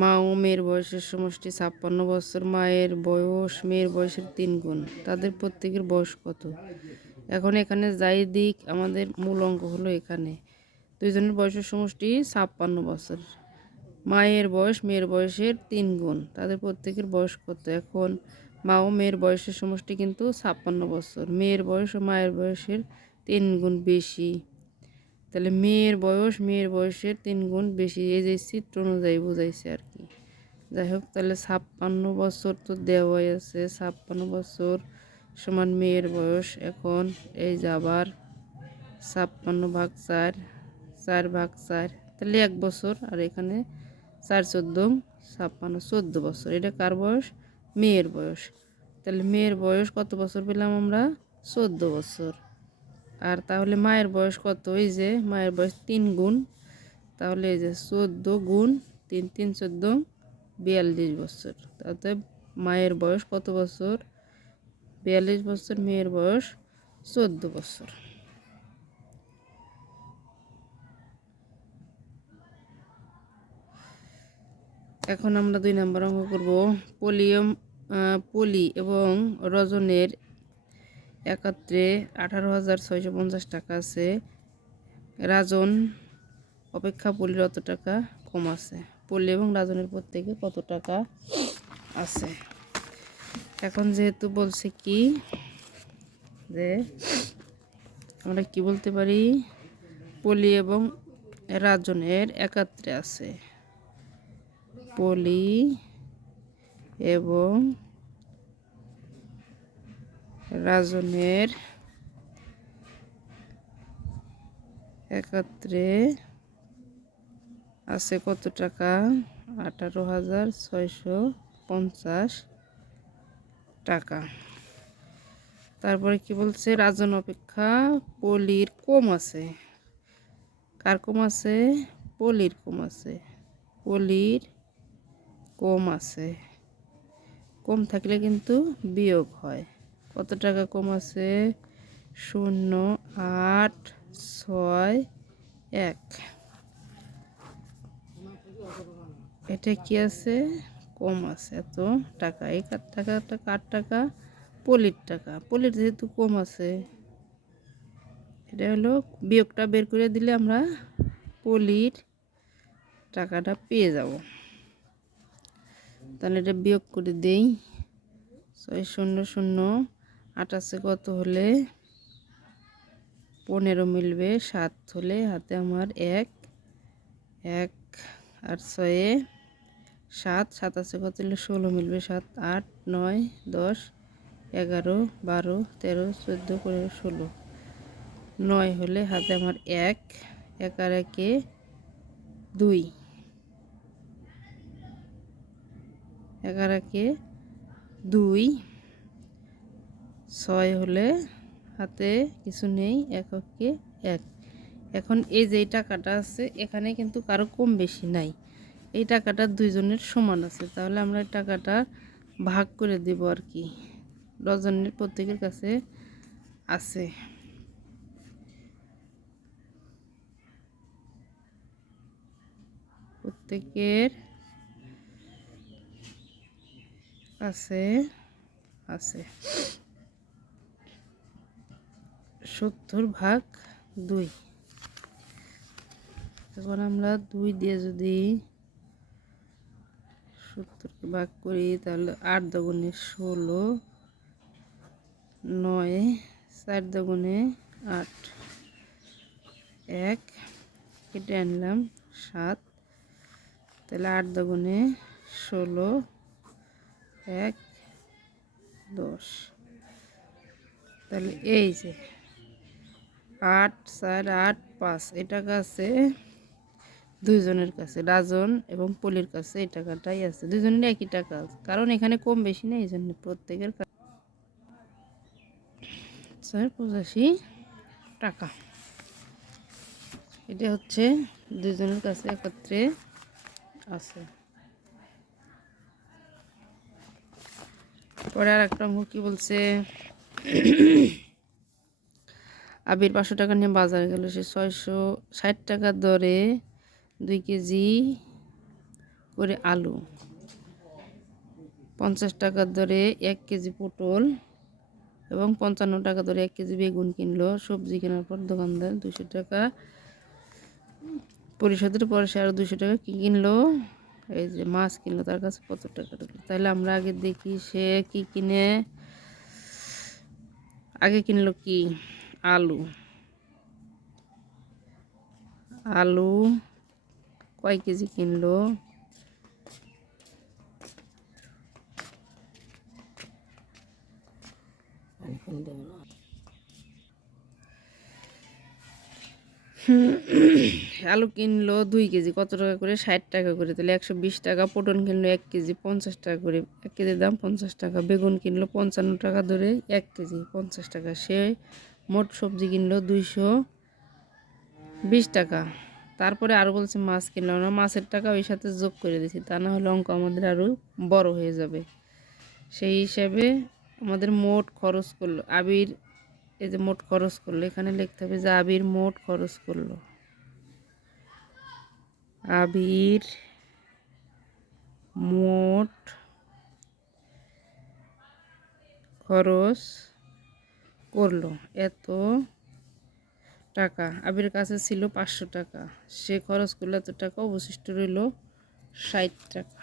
মা ও মেয়ের বয়সের সমষ্টি ছাপ্পান্ন বছর। মায়ের বয়স, মেয়ের বয়সের তিন গুণ। তাদের প্রত্যেকের বয়স কত? এখন এখানে যাই দিক, আমাদের মূল অঙ্ক হলো এখানে। দুইজনের বয়সের সমষ্টি ছাপ্পান্ন বছর। মায়ের বয়স, মেয়ের বয়সের তিন গুণ। তাদের প্রত্যেকের বয়স কত এখন? মা ও মেয়ের বয়সের সমষ্টি কিন্তু ছাপ্পান্ন বছর। মেয়ের বয়স ও মায়ের বয়সের তিন গুণ বেশি। তাহলে মেয়ের বয়স, মেয়ের বয়সের তিন গুণ বেশি, এই যে চিত্র অনুযায়ী বোঝাইছে আর কি। যাই হোক, তাহলে ছাপ্পান্ন বছর তো দেওয়াই আছে, ছাপ্পান্ন বছর সমান মেয়ের বয়স। এখন এই যে আবার ছাপ্পান্ন ভাগ চার চার ভাগ চার, তাহলে এক বছর। আর এখানে চার চোদ্দ, ছাপ্পান্ন চোদ্দ বছর। এটা কার বয়স? মেয়ের বয়স। তাহলে মেয়ের বয়স কত বছর পেলাম আমরা? চোদ্দ বছর। আর তাহলে মায়ের বয়স কত? এই যে মায়ের বয়স তিন গুণ। তাহলে এই যে চোদ্দ গুণ তিন তিন, চোদ্দ, বিয়াল্লিশ বছর। তাতে মায়ের বয়স কত বছর? বিয়াল্লিশ বছর, মেয়ের বয়স চোদ্দ বছর। এখন আমরা দুই নম্বর অঙ্ক করব। পোলিয়ম পলি এবং রজনের একত্রে আঠারো হাজার ছয়শো পঞ্চাশ টাকা আছে। রাজন, অপেক্ষা পলির অত টাকা কম আছে। পলি এবং রাজনের প্রত্যেকে কত টাকা আছে? এখন যেহেতু বলছে কি, যে আমরা কি বলতে পারি? পলি এবং রাজনের একাত্রে আছে। পলি এবং রাজনের একাত্রে আছে কত টাকা? আঠারো হাজার ছয়শো পঞ্চাশ টাকা। তারপরে কি বলছে? রাজন অপেক্ষা পলির কম আছে। কার কম আছে? পলির কম আছে। পলির কম আছে। কম থাকলে কিন্তু বিয়োগ হয়। কত টাকা কম আছে? শূন্য, আট, ছয়, এক। এটা কি আছে? কম আছে, এত টাকা। এই কার টাকাটা কার টাকা, পলির টাকা। পলির যেহেতু কম আছে, এটা হলো বিয়োগটা বের করে দিলে আমরা পলির টাকাটা পেয়ে যাব। তাহলে এটা বিয়োগ করে দেই। ছয় শূন্য শূন্য আটাশে কত হলে? পনেরো মিলবে, সাত হলে হাতে আমার এক এক আর ছয়ে সাত সাতাশে কত হলে? ষোলো মিলবে, সাত, আট, নয়, দশ, এগারো, বারো, তেরো, চোদ্দ, পনেরো, ষোলো। নয় হলে হাতে আমার এক এক আর একে দুই। এগার একে দুই। ছয় হলে হাতে কিছু নেই, এককে এক। এখন এই যে টাকাটা আছে, এখানে কিন্তু কারও কম বেশি নাই। এই টাকাটা দুইজনের সমান আছে, তাহলে আমরা টাকাটা ভাগ করে দেব আর কি। ডজনের প্রত্যেকের কাছে আছে। প্রত্যেকের কাছে আছে। সত্তর ভাগ দুই। এখন আমরা দুই দিয়ে যদি সত্তরকে ভাগ করি, তাহলে আট দগুণে ষোলো, নয়, চার দগুণে আট, এক, কেটে আনলাম সাত, তাহলে আট দগুণে ষোলো, এক, দশ। তাহলে এই যে আট, চার, আট, পাঁচ, এই টাকা আছে। দুইজনের কাছে, রাজন এবং পলির কাছে এই টাকাটাই আছে। দুজনের একই টাকা আছে। কারণ এখানে কম বেশি নেই, এই জন্য প্রত্যেকের চার, পঁচাশি টাকা। এটা হচ্ছে দুজনের কাছে একত্রে আছে। পরে আর একটা অঙ্ক কী বলছে আবির পাঁচশো টাকা নিয়ে বাজারে গেল। সে ছয়শো ষাট টাকার দরে দুই কেজি করে আলু। পঞ্চাশ টাকা দরে এক কেজি পটল এবং পঞ্চান্ন টাকা দরে এক কেজি বেগুন কিনলো। সবজি কেনার পর দোকানদার দুশো টাকা, পরিশোধের পরে সে আরও দুশো টাকা কী কিনলো? এই যে মাছ কিনলো, তার কাছে কত টাকা তাহলে আমরা আগে দেখি সে কি কিনে, আগে কিনলো কি? আলু আলু কয় কেজি কিনলো আলু কিনলো দুই কেজি, কত টাকা করে? ষাট টাকা করে। তাহলে একশো বিশ টাকা, পটল কিনলো এক কেজি, পঞ্চাশ টাকা করে। এক কেজির দাম পঞ্চাশ টাকা। বেগুন কিনলো পঞ্চান্ন টাকা ধরে এক কেজি, পঞ্চাশ টাকা। সে মোট সবজি কিনলো দুইশো বিশ টাকা। তারপরে আরও বলছে মাছ কিনলো। না মাছের টাকা ওই সাথে যোগ করে দিয়েছি। তা না হলে অঙ্ক আমাদের আরও বড় হয়ে যাবে। সেই হিসাবে আমাদের মোট খরচ করল। আবির, এই যে মোট খরচ করল। এখানে লিখতে হবে যে আবির মোট খরচ করল। আবির মোট খরচ করল। এত টাকা। আবির কাছে ছিল পাঁচশো টাকা। সে খরচ করলে এত টাকা অবশিষ্ট রইল ষাট টাকা।